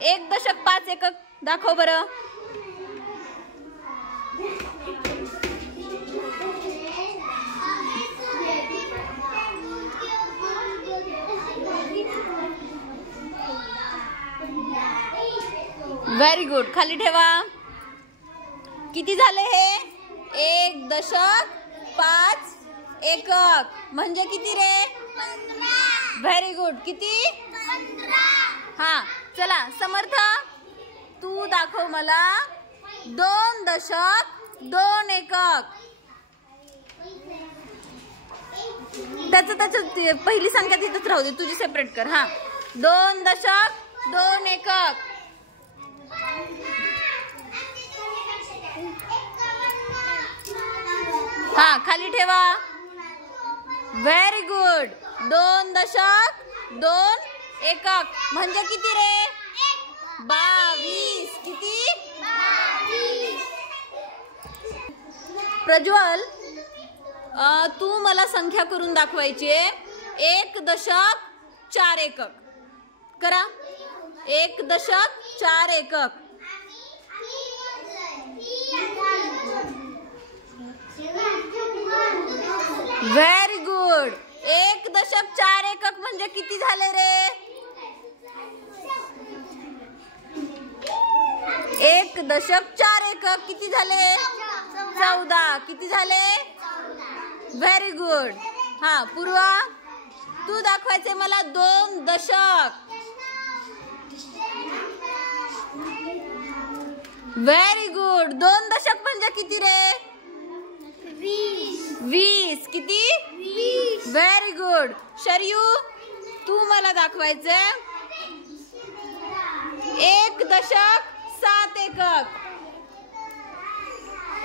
एक दशक 5 एकक दाखव बरं. Very good. खाली ठेवा. किती झाले हे? 1 दशक 5 एकक म्हणजे किती रे? 15. Very good. किती? 15. हा चला समर्थ तू दाखव मला 2 दशक 2 एकक. त्याचं पहिली संख्या तिथंच राहू दे, तुझी सेपरेट कर. हा 2 दशक 2 एकक. हा खाली ठेवा. Very good. 2 दशक 2 एकक म्हणजे किती रे? 22. किती? 22. प्रज्वल तू मला संख्या करून दाखवायची आहे. 1 दशक 4 एकक करा. 1 दशक 4 एकक. Very good. 1 दशक 4 एकक म्हणजे किती झाले रे? 1 दशक 4 एकक किती झाले? 14. किती झाले? Very good. हा पूर्वा तू दाखवायचे मला 2 दशक. Very good. 2 दशक म्हणजे किती रे? 20. किती? 20. Very good. शर्यू तू मला दाखवायचे 1 दशक 7 एकक.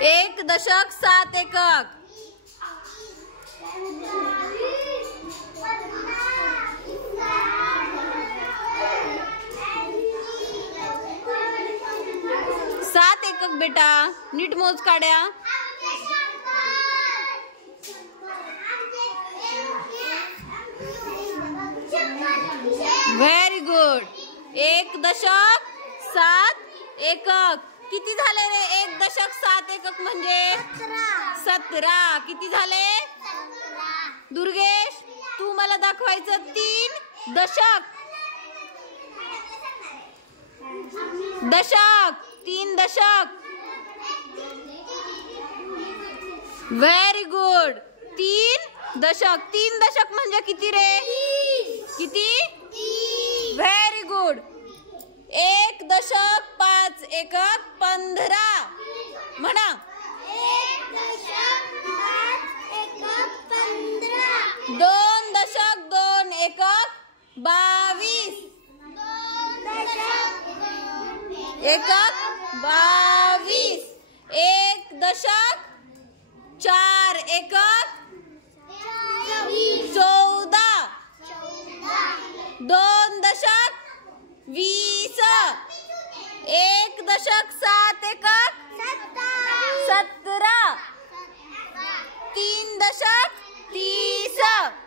1 दशक 7 एकक. सात एकक बेटा नीट मोज काढ्या. Very good. 1 दशक 7 एकक किती झाले रे? 1 दशक 7 एकक म्हणजे 17. किती झाले? दुर्गेश तू मला दाखवायचं 3 दशक. दशक 3 दशक. Very good. 3 दशक. 3 दशक म्हणजे किती रे? किती? Very good. 1 दशक 5 एकक 15 म्हणा. 1 दशक 5 एकक 15. 2 दशक 2 एकक 22 एकक 22. 1 दशक 4 एकक 14. 2 दशक 20. 1 दशक 7 एकक 17. 3 दशक 30.